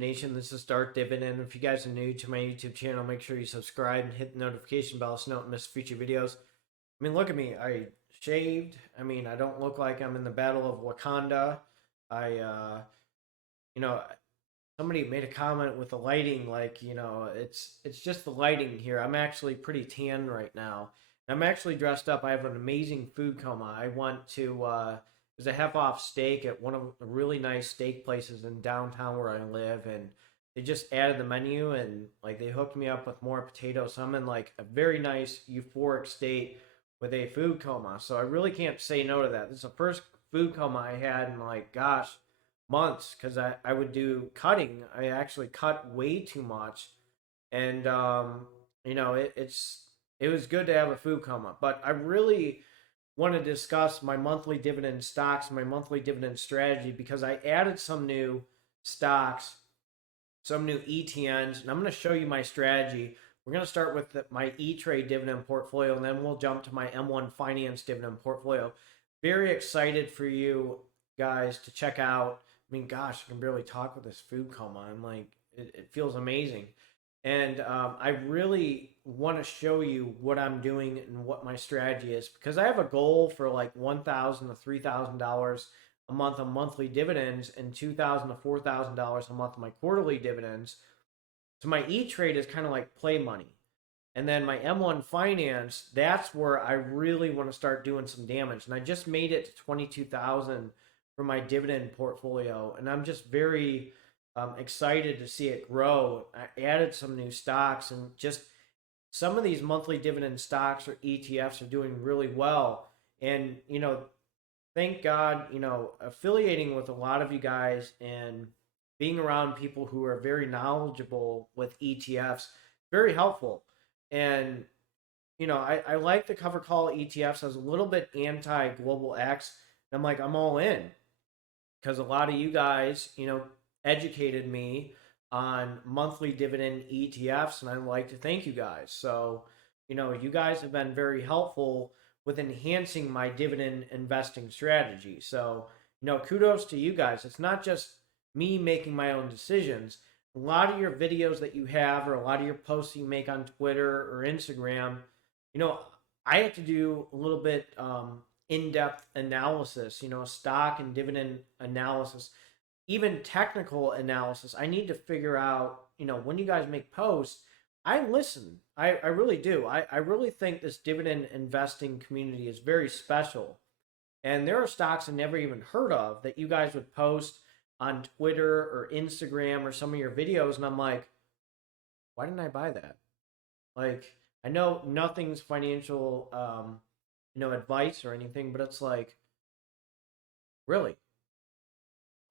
Nation, this is Start Dividend. If you guys are new to my YouTube channel, make sure you subscribe and hit the notification bell so you don't miss future videos. I mean, look at me. I shaved. I mean, I don't look like I'm in the Battle of Wakanda. You know, somebody made a comment with the lighting, like, it's just the lighting here. I'm actually pretty tan right now. I'm actually dressed up. I have an amazing food coma. I went to there's a half off steak at one of the really nice steak places in downtown where I live, and they just added the menu and like they hooked me up with more potatoes. So I'm in like a very nice euphoric state with a food coma. So I really can't say no to that. This is the first food coma I had in like gosh months because I would do cutting. I actually cut way too much, and it was good to have a food coma. But I really want to discuss my monthly dividend stocks, my monthly dividend strategy because I added some new stocks, some new ETNs, and I'm going to show you my strategy. We're going to start with my E-Trade dividend portfolio, and then we'll jump to my M1 Finance dividend portfolio. Very excited for you guys to check out. I mean, gosh, I can barely talk with this food coma. I'm like, it feels amazing. And I really want to show you what I'm doing and what my strategy is because I have a goal for like $1,000 to $3,000 a month on monthly dividends and $2,000 to $4,000 a month on my quarterly dividends. So my E-Trade is kind of like play money. And then my M1 Finance, that's where I really want to start doing some damage. And I just made it to 22,000 for my dividend portfolio. And I'm just very excited to see it grow. I added some new stocks and just some of these monthly dividend stocks or ETFs are doing really well. And, thank God, affiliating with a lot of you guys and being around people who are very knowledgeable with ETFs, very helpful. And, I like the cover call ETFs. I was a little bit anti Global X. I'm like, I'm all in because a lot of you guys, educated me on monthly dividend ETFs, and I'd like to thank you guys. So, you guys have been very helpful with enhancing my dividend investing strategy. So, kudos to you guys. It's not just me making my own decisions. A lot of your videos that you have, or a lot of your posts you make on Twitter or Instagram, I have to do a little bit in-depth analysis, stock and dividend analysis, even technical analysis. I need to figure out, when you guys make posts, I listen. I really do. I really think this dividend investing community is very special. And there are stocks I never even heard of that you guys would post on Twitter or Instagram or some of your videos. And I'm like, why didn't I buy that? Like, I know nothing's financial, advice or anything, but it's like, really?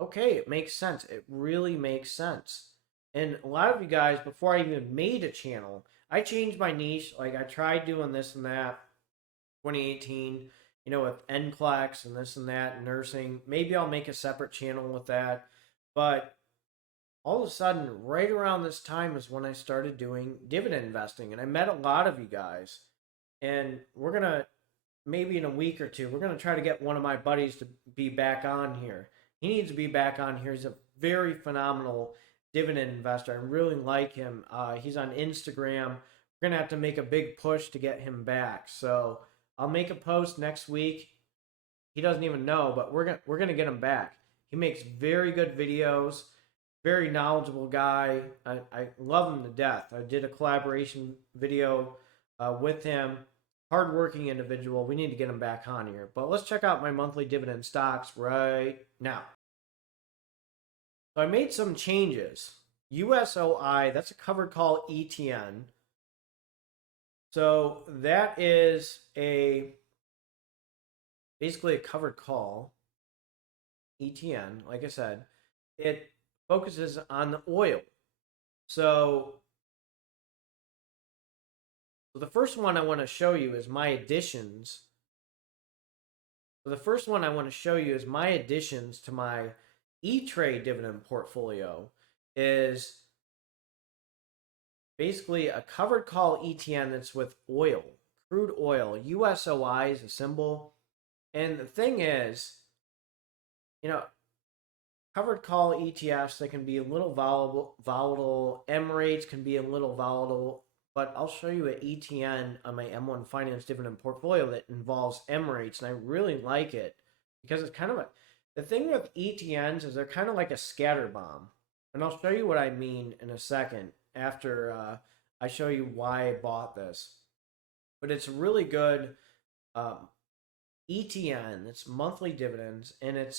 Okay, it makes sense. It really makes sense. And a lot of you guys, before I even made a channel, I changed my niche. Like I tried doing this and that, 2018, with NCLEX and this and that, nursing. Maybe I'll make a separate channel with that. But all of a sudden, right around this time is when I started doing dividend investing. And I met a lot of you guys. And we're going to, maybe in a week or two, we're going to try to get one of my buddies to be back on here. He needs to be back on here. He's a very phenomenal dividend investor. I really like him. He's on Instagram. We're going to have to make a big push to get him back. So I'll make a post next week. He doesn't even know, but we're gonna get him back. He makes very good videos, very knowledgeable guy. I love him to death. I did a collaboration video with him. Hardworking individual. We need to get him back on here. But let's check out my monthly dividend stocks right now. So I made some changes. USOI, that's a covered call ETN. So that is basically a covered call ETN. Like I said, it focuses on the oil. So the first one I want to show you is my additions. So the first one I want to show you is my additions to my E-Trade dividend portfolio is basically a covered call ETN that's with oil, crude oil. USOI is a symbol. And the thing is, Covered call ETFs, they can be a little volatile. M rates can be a little volatile, but I'll show you an ETN on my M1 Finance Dividend portfolio that involves M rates, and I really like it because it's kind of the thing with ETNs is they're kind of like a scatter bomb, and I'll show you what I mean in a second after I show you why I bought this. But it's really good um, ETN. It's monthly dividends, and it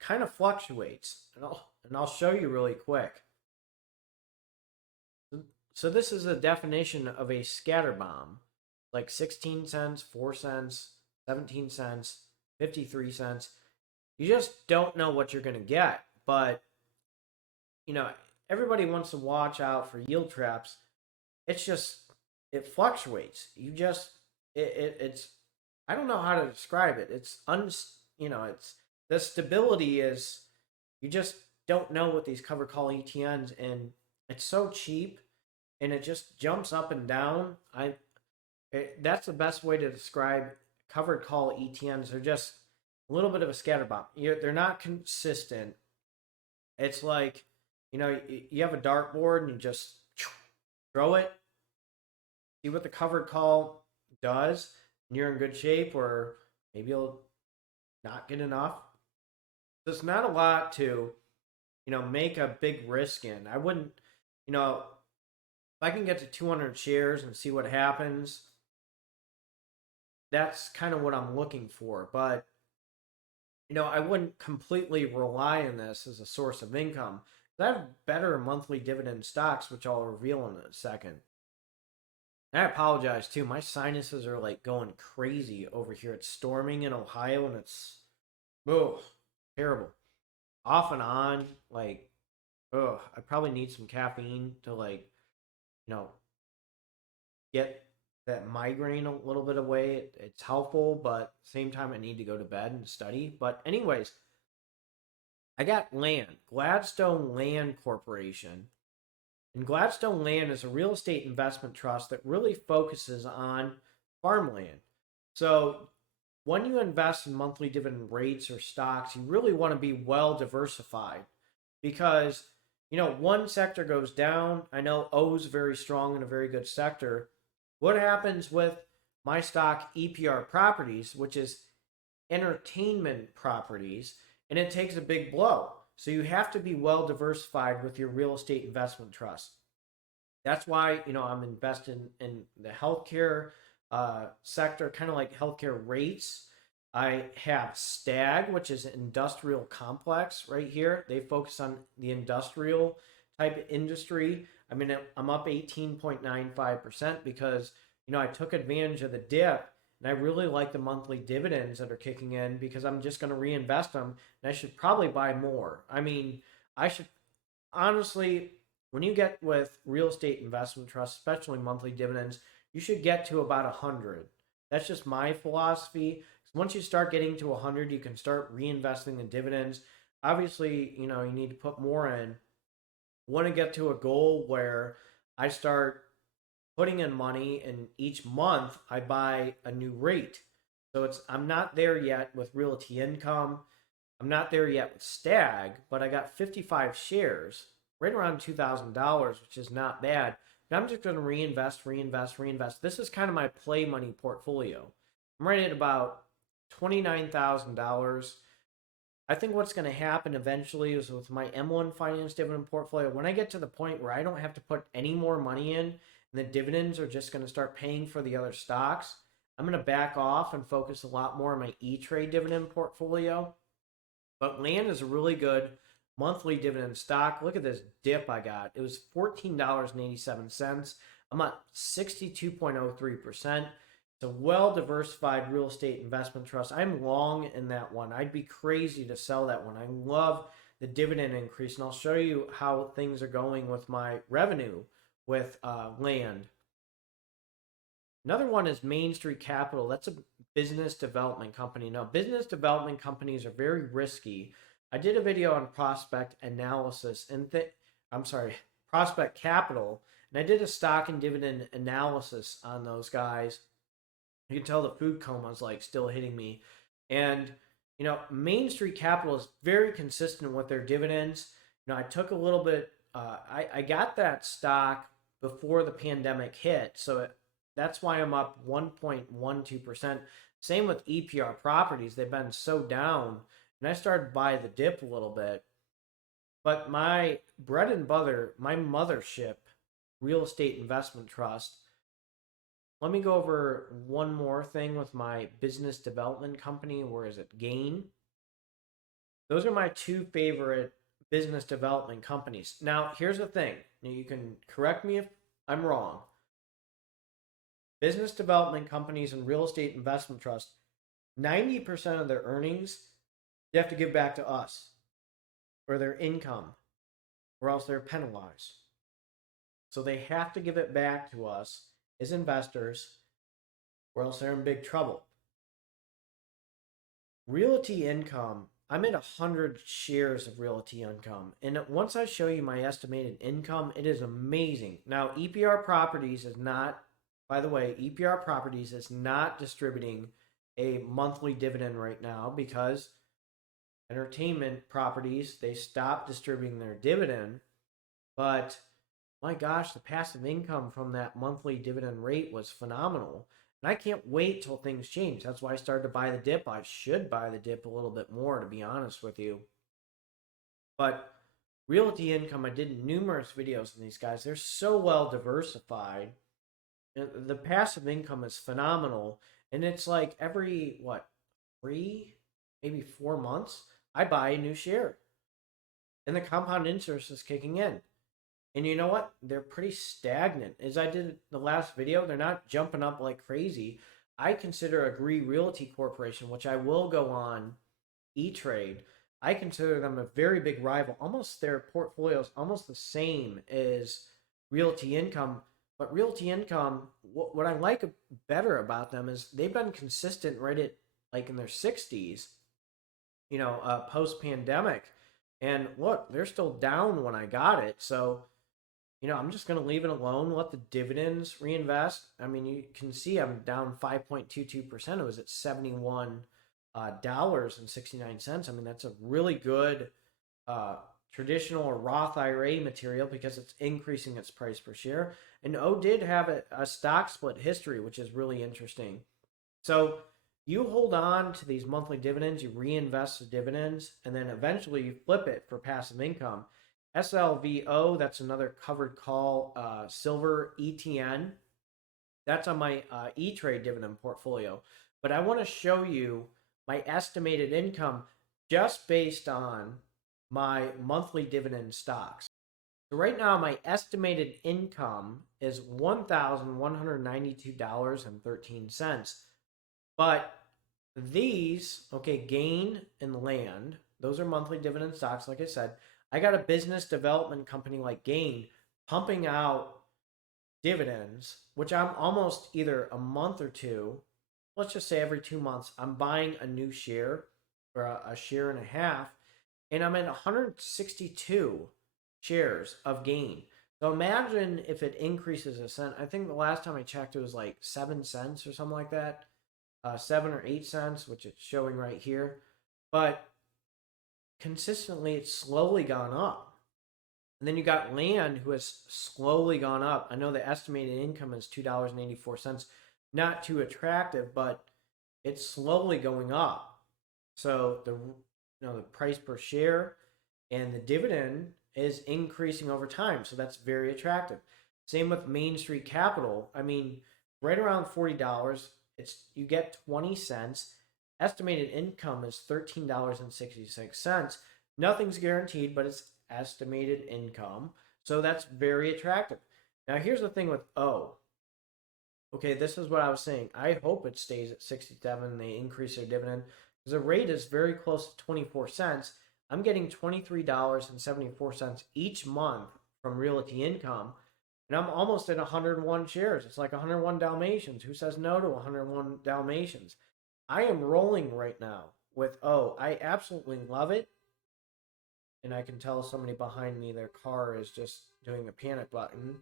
kind of fluctuates, and I'll show you really quick. So this is a definition of a scatter bomb, like 16 cents, 4 cents, 17 cents, 53 cents. You just don't know what you're going to get, but you know, everybody wants to watch out for yield traps. It's just it fluctuates. It's I don't know how to describe it. It's the stability is you just don't know with these covered call ETNs, and it's so cheap and it just jumps up and down. That's the best way to describe covered call ETNs. They're just a little bit of a scatterbomb. They're not consistent. It's like you have a dartboard and you just throw it, see what the covered call does, and you're in good shape, or maybe you'll not get enough. There's not a lot to, make a big risk in. I wouldn't, if I can get to 200 shares and see what happens, that's kind of what I'm looking for. But, I wouldn't completely rely on this as a source of income. I have better monthly dividend stocks, which I'll reveal in a second. And I apologize too. My sinuses are like going crazy over here. It's storming in Ohio and it's terrible. Off and on, like, I probably need some caffeine to you know, get that migraine a little bit away. It's helpful, but at the same time I need to go to bed and study. But anyways, I got land, Gladstone Land Corporation. And Gladstone Land is a real estate investment trust that really focuses on farmland. So when you invest in monthly dividend rates or stocks, you really want to be well diversified because, one sector goes down. I know O is very strong and a very good sector. What happens with my stock, EPR Properties, which is entertainment properties, and it takes a big blow. So you have to be well diversified with your real estate investment trust. That's why, I'm investing in the healthcare sector, kind of like healthcare rates. I have STAG, which is an industrial complex right here. They focus on the industrial type of industry. I mean, I'm up 18.95% because, I took advantage of the dip and I really like the monthly dividends that are kicking in because I'm just going to reinvest them and I should probably buy more. I mean, I should honestly, when you get with real estate investment trusts, especially monthly dividends, you should get to about 100. That's just my philosophy. Once you start getting to 100, you can start reinvesting in dividends. Obviously, you need to put more in. I want to get to a goal where I start putting in money and each month I buy a new rate. So I'm not there yet with Realty Income. I'm not there yet with Stag, but I got 55 shares, right around $2,000, which is not bad. And I'm just going to reinvest. This is kind of my play money portfolio. I'm right at about $29,000. I think what's going to happen eventually is with my M1 Finance Dividend portfolio, when I get to the point where I don't have to put any more money in and the dividends are just going to start paying for the other stocks, I'm going to back off and focus a lot more on my E-Trade dividend portfolio. But land is a really good monthly dividend stock. Look at this dip I got. It was $14.87. I'm at 62.03%. It's a well-diversified real estate investment trust. I'm long in that one. I'd be crazy to sell that one. I love the dividend increase, and I'll show you how things are going with my revenue with land. Another one is Main Street Capital. That's a business development company. Now, business development companies are very risky. I did a video on prospect analysis and prospect capital, and I did a stock and dividend analysis on those guys. You can tell the food coma is like still hitting me. And Main Street Capital is very consistent with their dividends. I took a little bit, I got that stock before the pandemic hit. So that's why I'm up 1.12%. Same with EPR properties. They've been so down. And I started by the dip a little bit. But my bread and butter, my mothership, real estate investment trust, let me go over one more thing with my business development company. Where is it? Gain. Those are my two favorite business development companies. Now, here's the thing. You can correct me if I'm wrong. Business development companies and real estate investment trust, 90% of their earnings, they have to give back to us, or their income, or else they're penalized. So they have to give it back to us as investors, or else they're in big trouble. Realty income, I'm at 100 shares of realty income. And once I show you my estimated income, it is amazing. Now, EPR Properties is not, by the way, EPR Properties is not distributing a monthly dividend right now because entertainment properties, they stopped distributing their dividend. But my gosh, the passive income from that monthly dividend rate was phenomenal. And I can't wait till things change. That's why I started to buy the dip. I should buy the dip a little bit more, to be honest with you. But realty income, I did numerous videos on these guys. They're so well diversified. The passive income is phenomenal. And it's like every, 3, maybe 4 months, I buy a new share. And the compound interest is kicking in. And you know what? They're pretty stagnant. As I did the last video, they're not jumping up like crazy. I consider Abbvie Realty Corporation, which I will go on E-Trade, I consider them a very big rival. Almost their portfolio is almost the same as Realty Income. But Realty Income, what I like better about them is they've been consistent right at like in their 60s, post-pandemic. And look, they're still down when I got it. So I'm just going to leave it alone, let the dividends reinvest. I mean, you can see I'm down 5.22%. It was at $71.69. I mean, that's a really good traditional or Roth IRA material because it's increasing its price per share. And O did have a stock split history, which is really interesting. So you hold on to these monthly dividends, you reinvest the dividends, and then eventually you flip it for passive income. SLVO, that's another covered call silver ETN. That's on my E-Trade dividend portfolio. But I want to show you my estimated income just based on my monthly dividend stocks. So right now, my estimated income is $1,192.13. But these, Gain and Land, those are monthly dividend stocks, like I said. I got a business development company like Gain pumping out dividends, which I'm almost either a month or two, let's just say every 2 months, I'm buying a new share or a share and a half, and I'm at 162 shares of Gain. So imagine if it increases a cent. I think the last time I checked, it was like 7 cents or something like that, 7 or 8 cents, which it's showing right here. But consistently, it's slowly gone up. And then you got Land, who has slowly gone up. I know the estimated income is $2.84. Not too attractive, but it's slowly going up. So the price per share and the dividend is increasing over time. So that's very attractive. Same with Main Street Capital. I mean, right around $40, you get 20 cents. Estimated income is $13.66. Nothing's guaranteed, but it's estimated income. So that's very attractive. Now, here's the thing with O. Okay, this is what I was saying. I hope it stays at 67. They increase their dividend because the rate is very close to 24 cents. I'm getting $23.74 each month from Realty Income, and I'm almost at 101 shares. It's like 101 Dalmatians. Who says no to 101 Dalmatians? I am rolling right now with O. I absolutely love it. And I can tell somebody behind me, their car is just doing the panic button.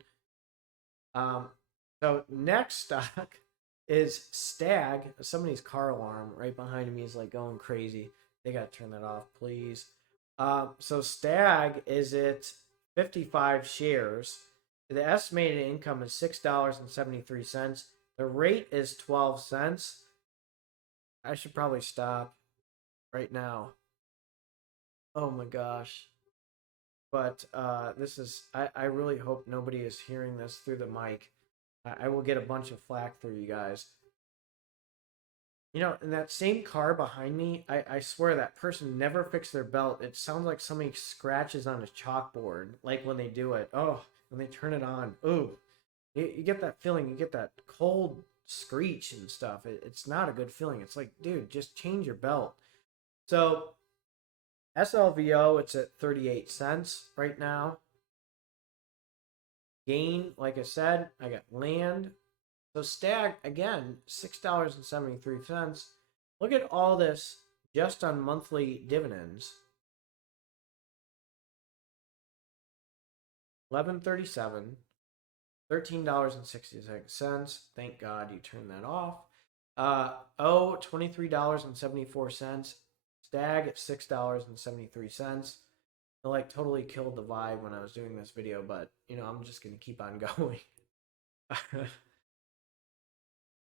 So next stock is Stag. Somebody's car alarm right behind me is like going crazy. They got to turn that off, please. So Stag is at 55 shares. The estimated income is $6.73. The rate is 12 cents. I should probably stop right now. Oh my gosh. But this is, I really hope nobody is hearing this through the mic. I will get a bunch of flack through you guys. You know, in that same car behind me, I swear that person never fixed their belt. It sounds like somebody scratches on a chalkboard, like when they do it. Oh, when they turn it on. Ooh, you get that feeling. You get that cold screech and stuff. It's not a good feeling. It's like, dude, just change your belt. So, SLVO, it's at 38 cents right now. Gain, like I said, I got land. So Stag, again, $6.73. Look at all this just on monthly dividends. 11.37, $13.66. Thank God you turned that off. $23.74. Stag at $6.73. It like totally killed the vibe when I was doing this video, but you know, I'm just gonna keep on going.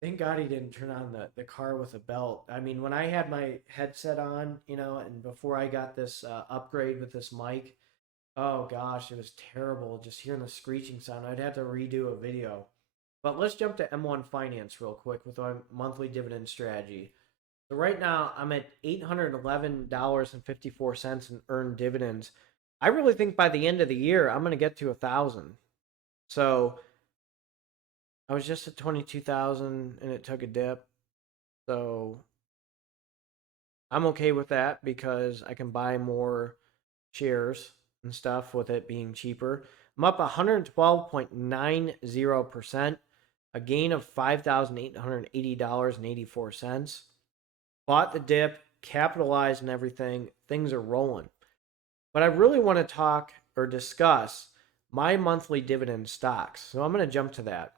Thank God he didn't turn on the car with a belt. I mean, when I had my headset on, you know, and before I got this upgrade with this mic, oh gosh, it was terrible just hearing the screeching sound. I'd have to redo a video. But let's jump to M1 Finance real quick with our monthly dividend strategy. So right now I'm at $811.54 in earned dividends. I really think by the end of the year I'm going to get to 1,000. So I was just at 22,000 and it took a dip. So I'm okay with that because I can buy more shares and stuff with it being cheaper. I'm up 112.90%, a gain of $5,880.84. Bought the dip, capitalized and everything. Things are rolling. But I really want to talk or discuss my monthly dividend stocks. So I'm going to jump to that.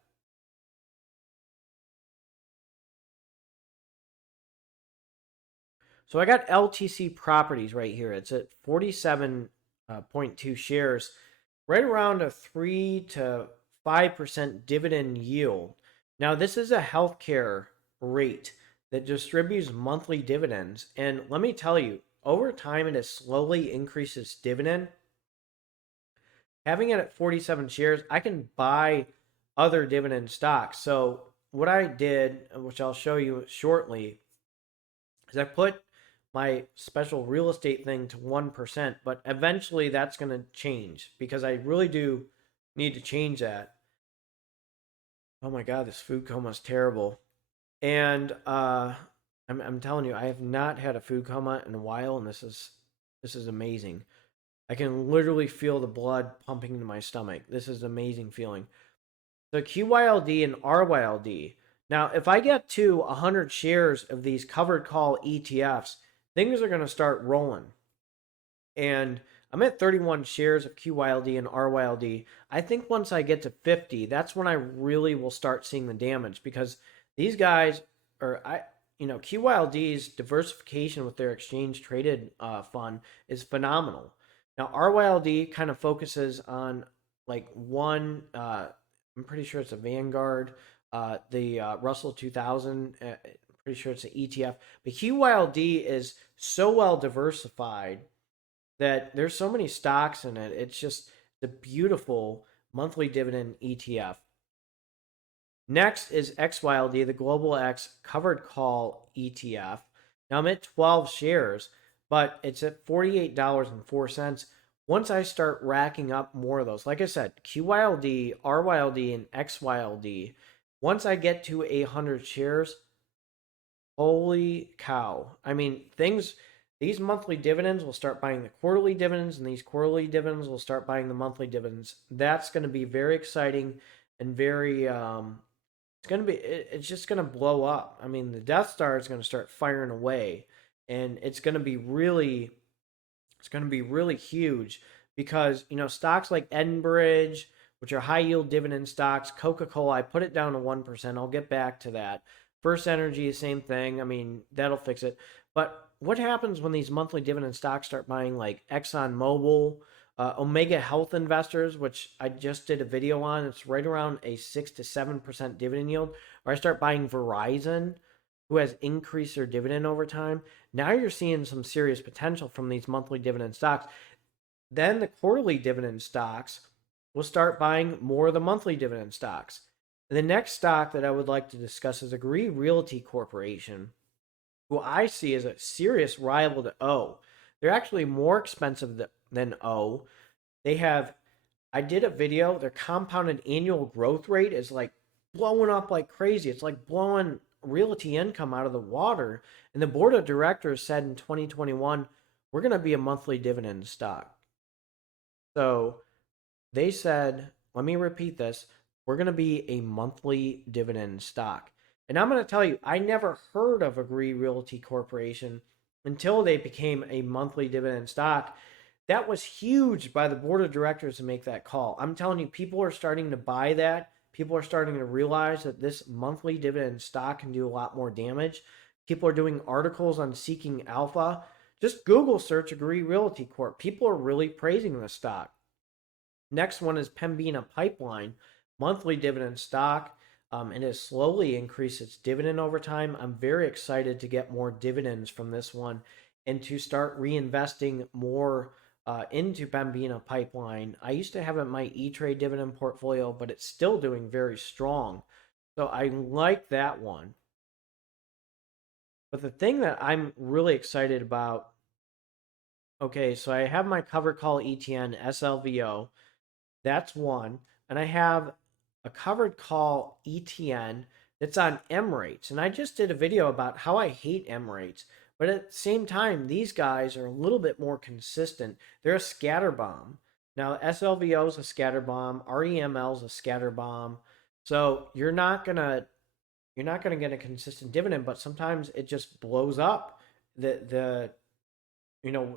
So I got LTC Properties right here. It's at 47.2 shares, right around a 3 to 5% dividend yield. Now, this is a healthcare REIT that distributes monthly dividends. And let me tell you, over time, it has slowly increased its dividend. Having it at 47 shares, I can buy other dividend stocks. So what I did, which I'll show you shortly, is I put my special real estate thing to 1%, but eventually that's going to change because I really do need to change that. Oh my God, this food coma is terrible. And I'm telling you, I have not had a food coma in a while, and this is amazing. I can literally feel the blood pumping into my stomach. This is an amazing feeling. So QYLD and RYLD. Now, if I get to 100 shares of these covered call ETFs, things are going to start rolling. And I'm at 31 shares of QYLD and RYLD. I think once I get to 50, that's when I really will start seeing the damage because these guys QYLD's diversification with their exchange traded fund is phenomenal. Now, RYLD kind of focuses on like one, I'm pretty sure it's a Vanguard, the Russell 2000, pretty sure it's an ETF. But QYLD is so well diversified that there's so many stocks in it. It's just the beautiful monthly dividend ETF. Next is XYLD, the Global X covered call ETF. Now I'm at 12 shares, but it's at $48.04. Once I start racking up more of those, like I said, QYLD, RYLD, and XYLD, once I get to 100 shares, holy cow. I mean, these monthly dividends will start buying the quarterly dividends, and these quarterly dividends will start buying the monthly dividends. That's going to be very exciting and very, it's just going to blow up. I mean, the Death Star is going to start firing away, and it's going to be really huge because, you know, stocks like Edenbridge, which are high yield dividend stocks, Coca-Cola, I put it down to 1%. I'll get back to that. First Energy, same thing. I mean, that'll fix it. But what happens when these monthly dividend stocks start buying like ExxonMobil, Omega Health Investors, which I just did a video on? It's right around a 6 to 7% dividend yield. Or I start buying Verizon, who has increased their dividend over time. Now you're seeing some serious potential from these monthly dividend stocks. Then the quarterly dividend stocks will start buying more of the monthly dividend stocks. And the next stock that I would like to discuss is Abbvie Realty Corporation, who I see as a serious rival to O. They're actually more expensive than O. They have, I did a video, their compounded annual growth rate is like blowing up like crazy. It's like blowing realty income out of the water. And the board of directors said in 2021, we're going to be a monthly dividend stock. So they said, let me repeat this, we're going to be a monthly dividend stock. And I'm going to tell you, I never heard of Abbvie Realty Corporation until they became a monthly dividend stock. That was huge by the board of directors to make that call. I'm telling you, people are starting to buy that. People are starting to realize that this monthly dividend stock can do a lot more damage. People are doing articles on Seeking Alpha. Just Google search Abbvie Realty Corp. People are really praising the stock. Next one is Pembina Pipeline, monthly dividend stock. It has slowly increased its dividend over time. I'm very excited to get more dividends from this one and to start reinvesting more into Pembina Pipeline. I used to have it in my E-Trade dividend portfolio, but it's still doing very strong. So I like that one. But the thing that I'm really excited about, okay, so I have my covered call ETN SLVO. That's one. And I have a covered call ETN that's on MRates. And I just did a video about how I hate MRates. But at the same time, these guys are a little bit more consistent. They're a scatter bomb. Now, SLVO is a scatter bomb. REML is a scatter bomb. So you're not gonna get a consistent dividend, but sometimes it just blows up. The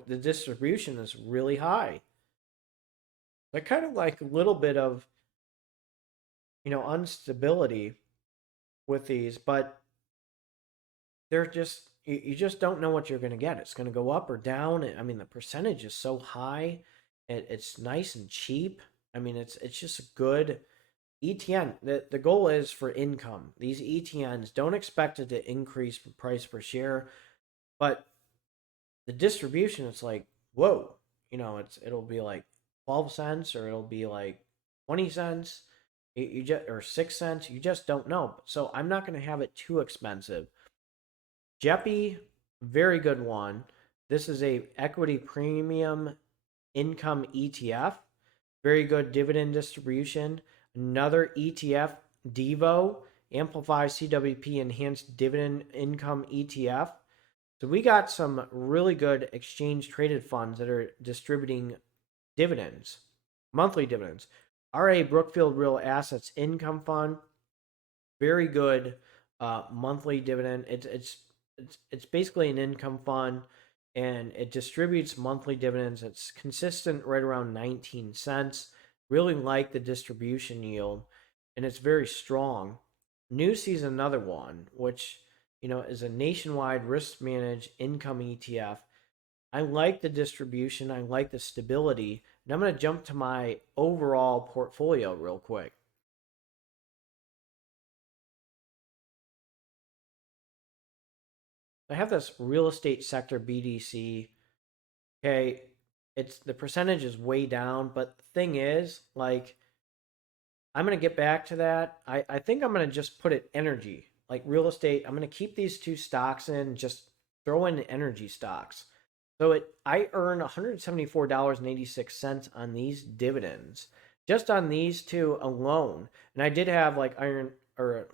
distribution is really high. I kind of like a little bit of instability with these, but they're just you just don't know what you're going to get. It's going to go up or down. I mean, the percentage is so high. It's nice and cheap. I mean, it's just a good ETN. The goal is for income. These ETNs, don't expect it to increase price per share, but the distribution, it's like, whoa, it'll be like 12 cents or it'll be like 20 cents. You just, or 6 cents, you just don't know. So I'm not going to have it too expensive. Jeppy, very good one. This is a equity premium income ETF. Very good dividend distribution. Another ETF, Devo, Amplify CWP Enhanced Dividend Income ETF. So we got some really good exchange traded funds that are distributing dividends, monthly dividends. RA Brookfield Real Assets Income Fund, very good monthly dividend. It's basically an income fund, and it distributes monthly dividends. It's consistent right around 19 cents. Really like the distribution yield, and it's very strong. Newsy is another one, which is a nationwide risk managed income ETF. I like the distribution. I like the stability. And I'm going to jump to my overall portfolio real quick. I have this real estate sector BDC. Okay, it's the percentage is way down, but the thing is, like, I'm going to get back to that. I think I'm going to just put it energy, like real estate. I'm going to keep these two stocks in, just throw in energy stocks. So I earn $174.86 on these dividends, just on these two alone. And I did have like IIPR.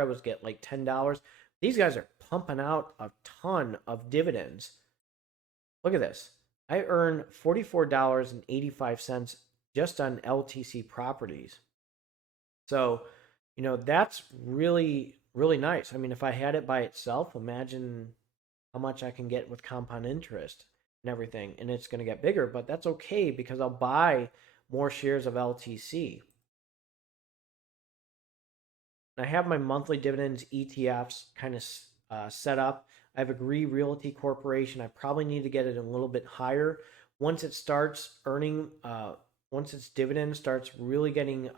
I was get like $10. These guys are pumping out a ton of dividends. Look at this. I earn $44.85 just on LTC properties. So, that's really, really nice. I mean, if I had it by itself, imagine how much I can get with compound interest and everything. And it's going to get bigger, but that's okay because I'll buy more shares of LTC. I have my monthly dividends ETFs kind of set up. I have Abbvie Realty Corporation. I probably need to get it a little bit higher. Once it starts earning, once its dividend starts really getting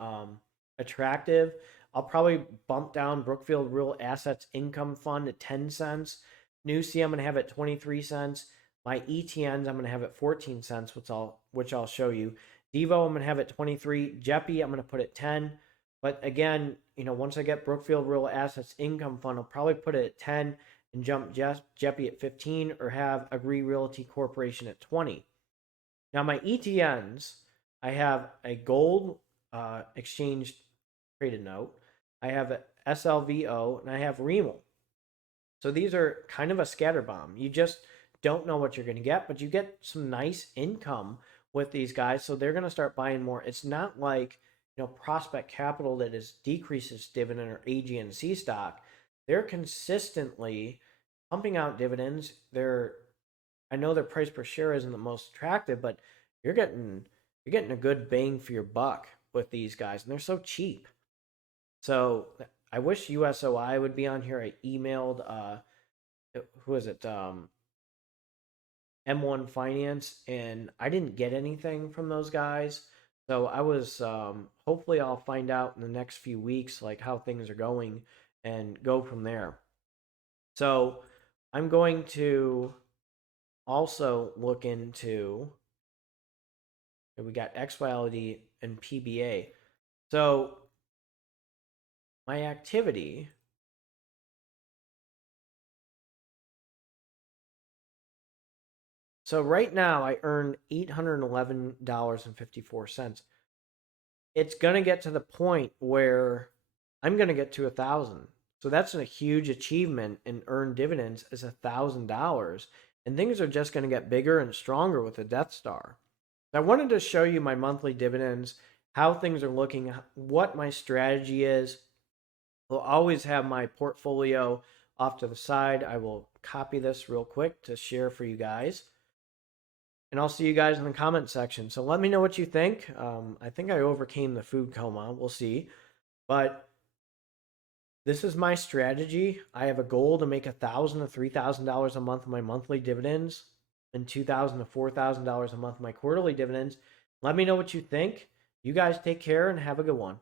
attractive, I'll probably bump down Brookfield Real Assets Income Fund to 10 cents. NUSI, I'm going to have at 23 cents. My ETNs, I'm going to have at 14 cents, which I'll show you. Devo, I'm going to have at 23. JEPI, I'm going to put at 10. But again, once I get Brookfield Real Assets Income Fund, I'll probably put it at 10 and jump JEPI at 15 or have Abbvie Realty Corporation at 20. Now, my ETNs, I have a gold exchange traded note. I have a SLVO, and I have REML. So these are kind of a scatter bomb. You just don't know what you're going to get, but you get some nice income with these guys. So they're going to start buying more. It's not like, Prospect Capital that is decreases dividend or AGNC stock. They're consistently pumping out dividends. I know their price per share isn't the most attractive, but you're getting a good bang for your buck with these guys, and they're so cheap. So I wish USOI would be on here. I emailed who is it? M1 Finance, and I didn't get anything from those guys. So I was hopefully I'll find out in the next few weeks like how things are going and go from there. So I'm going to also look into, we got XYLD and PBA. So my activity, so right now I earned $811.54. It's going to get to the point where I'm going to get to 1,000. So that's a huge achievement in earned dividends is $1,000. And things are just going to get bigger and stronger with the Death Star. I wanted to show you my monthly dividends, how things are looking, what my strategy is. I'll always have my portfolio off to the side. I will copy this real quick to share for you guys. And I'll see you guys in the comment section. So let me know what you think. I think I overcame the food coma. We'll see. But this is my strategy. I have a goal to make $1,000 to $3,000 a month of my monthly dividends and $2,000 to $4,000 a month of my quarterly dividends. Let me know what you think. You guys take care and have a good one.